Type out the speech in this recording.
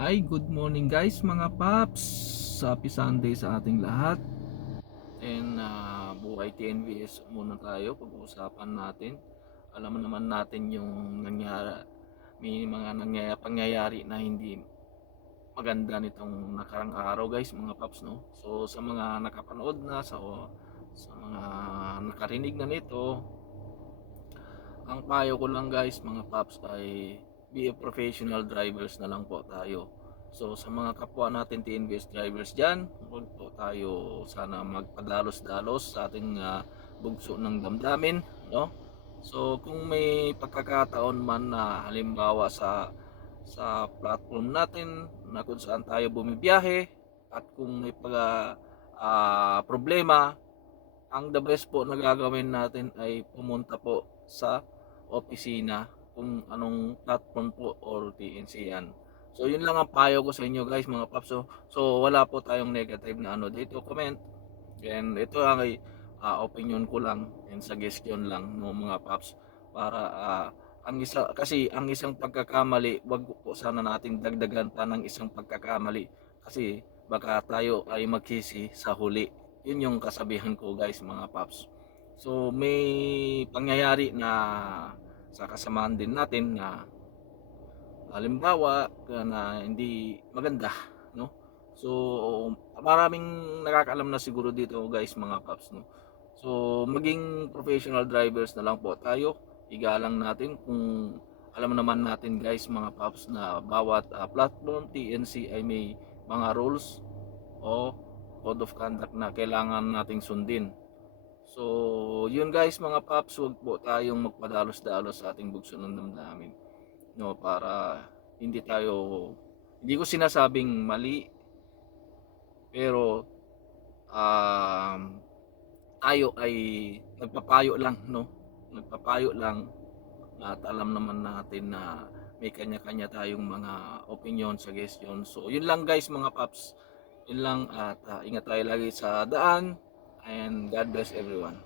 Ay, good morning guys mga paps. Happy Sunday sa ating lahat. And buhay TNVS muna tayo. Pag-uusapan natin. Alam naman natin yung nangyari. May mga pangyayari na hindi maganda nitong nakarang araw guys mga paps, no. So sa mga nakapanood na, sa mga nakarinig na nito, ang payo ko lang guys mga paps ay be a professional drivers na lang po tayo. So sa mga kapwa natin TNVS drivers dyan, huwag po tayo sana magpadalos-dalos sa ating bugso ng damdamin, no? So kung may pagkakataon man na halimbawa sa platform natin na kung saan tayo bumibiyahe at kung may problema, ang the best po na gagawin natin ay pumunta po sa opisina kung anong platform po or TNC yan. So yun lang ang payo ko sa inyo guys mga paps. So wala po tayong negative na dito comment. And ito ang opinion ko lang and suggestion lang no mga paps, para ang isang pagkakamali, wag po sana nating dagdagan pa ng isang pagkakamali kasi baka tayo ay magsisi sa huli. Yun yung kasabihan ko guys mga paps. So may pangyayari na sa kasamaan din natin na halimbawa na hindi maganda, no. So maraming nakakaalam na siguro dito guys mga paps, no. So maging professional drivers na lang po tayo. Igalang natin kung alam naman natin guys mga paps na bawat platform TNC ay may mga rules o code of conduct na kailangan nating sundin. So yun guys mga paps, huwag po tayong magpadalos-dalos sa ating bugso ng damdamin, no, para hindi ko sinasabing mali, pero tayo ay nagpapayo lang, no, nagpapayo lang. At alam naman natin na may kanya-kanya tayong mga opinion, suggestion. So yun lang guys mga paps, yun lang. At ingat tayo lagi sa daan, and God bless everyone.